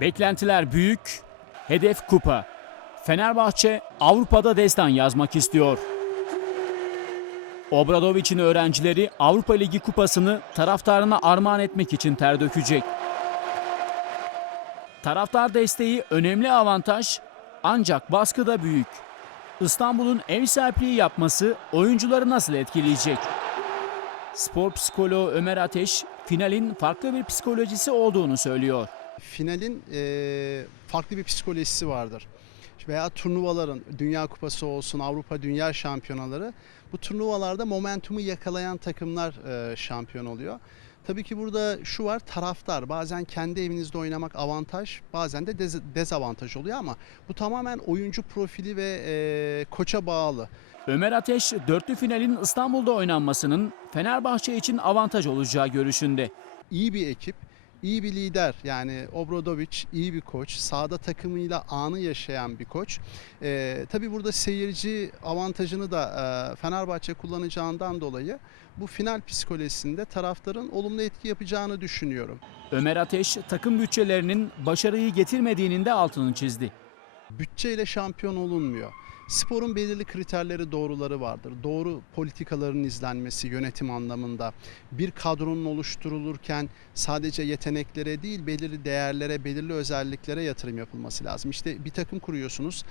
Beklentiler büyük, hedef kupa. Fenerbahçe Avrupa'da destan yazmak istiyor. Obradoviç'in öğrencileri Avrupa Ligi kupasını taraftarına armağan etmek için ter dökecek. Taraftar desteği önemli avantaj ancak baskı da büyük. İstanbul'un ev sahipliği yapması oyuncuları nasıl etkileyecek? Spor psikoloğu Ömer Ateş finalin farklı bir psikolojisi olduğunu söylüyor. Finalin e, farklı bir psikolojisi vardır. Veya turnuvaların, Dünya Kupası olsun, Avrupa Dünya Şampiyonaları bu turnuvalarda momentumu yakalayan takımlar e, şampiyon oluyor. Tabii ki burada şu var taraftar bazen kendi evinizde oynamak avantaj bazen de dez- dezavantaj oluyor ama bu tamamen oyuncu profili ve e, koça bağlı. Ömer Ateş dörtlü finalin İstanbul'da oynanmasının Fenerbahçe için avantaj olacağı görüşünde. iyi bir ekip, iyi bir lider yani Obradoviç iyi bir koç, sahada takımıyla anı yaşayan bir koç. Ee, tabii burada seyirci avantajını da e, Fenerbahçe kullanacağından dolayı bu final psikolojisinde taraftarın olumlu etki yapacağını düşünüyorum. Ömer Ateş takım bütçelerinin başarıyı getirmediğinin de altını çizdi. Bütçeyle şampiyon olunmuyor. Sporun belirli kriterleri, doğruları vardır. Doğru politikaların izlenmesi yönetim anlamında. Bir kadronun oluşturulurken sadece yeteneklere değil belirli değerlere, belirli özelliklere yatırım yapılması lazım. İşte bir takım kuruyorsunuz.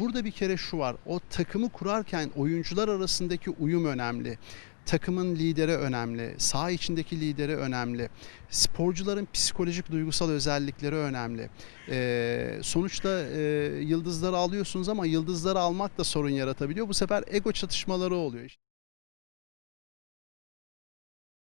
Burada bir kere şu var. O takımı kurarken oyuncular arasındaki uyum önemli. Takımın lideri önemli, saha içindeki lideri önemli, sporcuların psikolojik duygusal özellikleri önemli. Ee, sonuçta e, yıldızları alıyorsunuz ama yıldızları almak da sorun yaratabiliyor. Bu sefer ego çatışmaları oluyor.